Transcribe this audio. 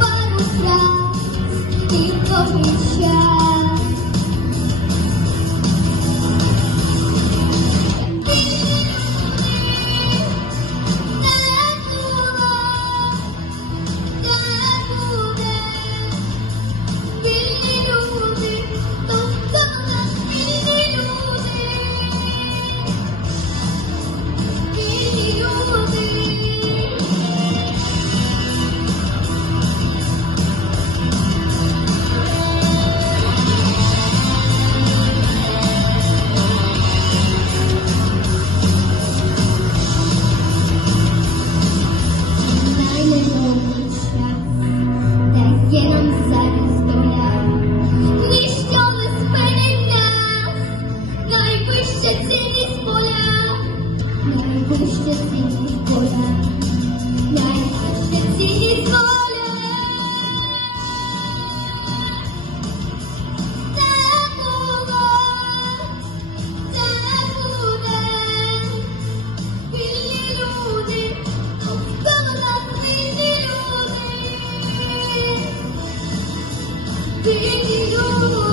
пару фраз і в добрий час. Є нам зараз доля, ніщо не спинить нас, найвища цінність поля, найвища цінність поля, найвища цінність воля. Це було, це буде, вільні люди, довкола нас вільні люди. Вільні люди.